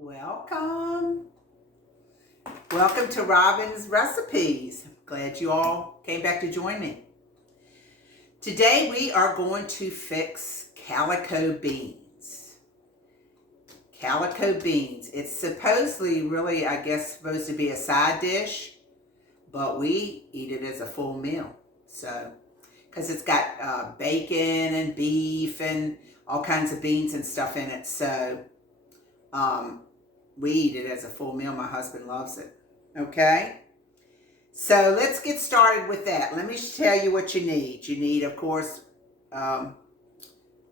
Welcome. Welcome to Robin's Recipes. Glad you all came back to join me. Today we are going to fix calico beans. Calico beans. It's supposedly really, I guess, supposed to be a side dish, but we eat it as a full meal. So, because it's got bacon and beef and all kinds of beans and stuff in it. So, we eat it as a full meal. My husband loves it. Okay? So let's get started with that. Let me tell you what you need. You need, of course, and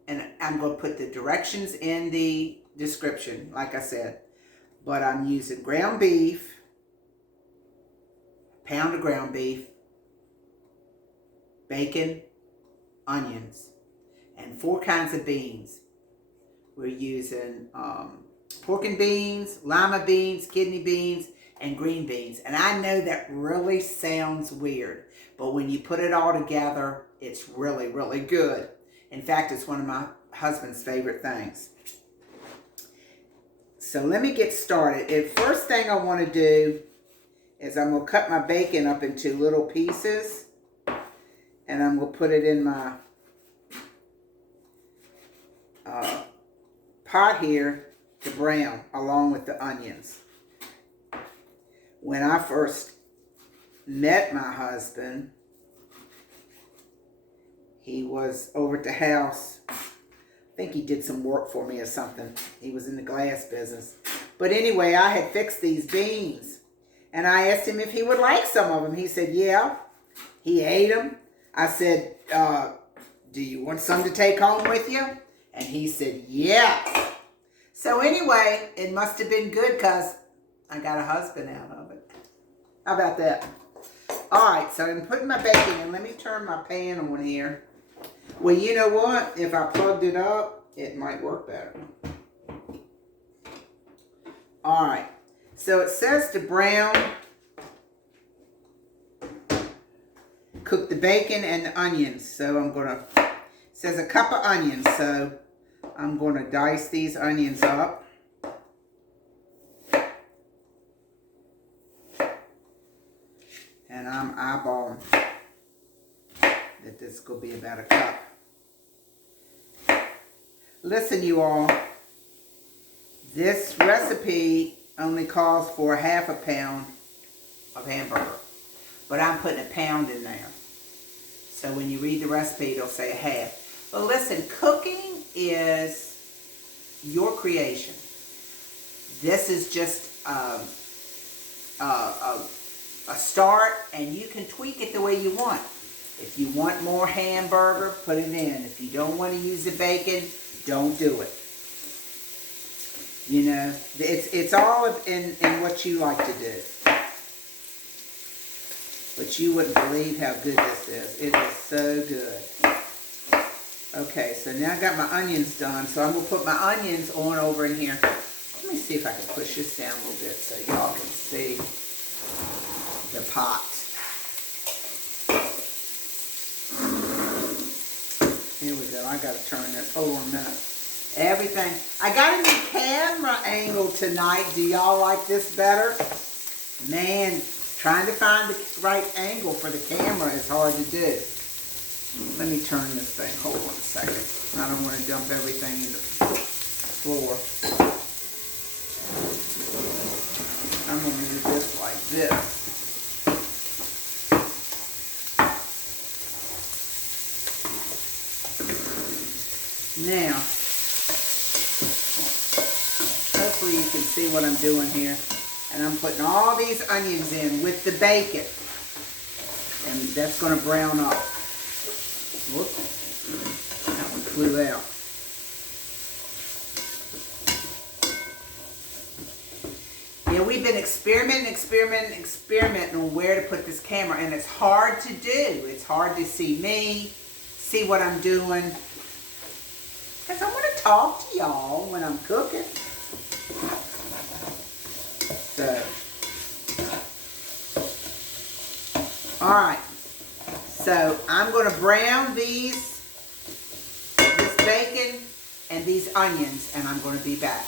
I'm going to put the directions in the description, like I said. But I'm using ground beef, a pound of ground beef, bacon, onions, and 4 kinds of beans. We're using pork and beans, lima beans, kidney beans, and green beans. And I know that really sounds weird, but when you put it all together, it's really, really good. In fact, it's one of my husband's favorite things. So let me get started. The first thing I want to do is I'm going to cut my bacon up into little pieces, and I'm going to put it in my pot here to brown along with the onions. When I first met my husband, he was over at the house. I think he did some work for me or something. He was in the glass business. But anyway, I had fixed these beans, and I asked him if he would like some of them. He said, yeah. He ate them. I said, do you want some to take home with you? And he said, yes. So anyway, it must have been good because I got a husband out of it. How about that? All right, so I'm putting my bacon in. Let me turn my pan on here. Well, you know what? If I plugged it up, it might work better. All right, so it says to brown, cook the bacon and the onions. So I'm going to, it says a cup of onions, so I'm going to dice these onions up. And I'm eyeballing that this is going to be about a cup. Listen, you all, this recipe only calls for half a pound of hamburger, but I'm putting a pound in there. So when you read the recipe, it'll say a half. But listen, cooking is your creation. This is just a start, and you can tweak it the way you want. If you want more hamburger, put it in. If you don't want to use the bacon, don't do it. You know, it's all in what you like to do. But you wouldn't believe how good this is. It is so good. Okay, so now I got my onions done, so I'm going to put my onions on over in here. Let me see if I can push this down a little bit so y'all can see the pot. Here we go. I got to turn this. Hold on a minute. Everything. I got a new camera angle tonight. Do y'all like this better? Man, trying to find the right angle for the camera is hard to do. Let me turn this thing. Hold on a second. I don't want to dump everything in the floor. I'm going to move this like this. Now, hopefully you can see what I'm doing here. And I'm putting all these onions in with the bacon. And that's going to brown up. Whoop. That one flew out. Yeah, we've been experimenting on where to put this camera, and it's hard to do. It's hard to see me, see what I'm doing. Because I want to talk to y'all when I'm cooking. So, all right. So I'm going to brown this bacon and these onions, and I'm going to be back.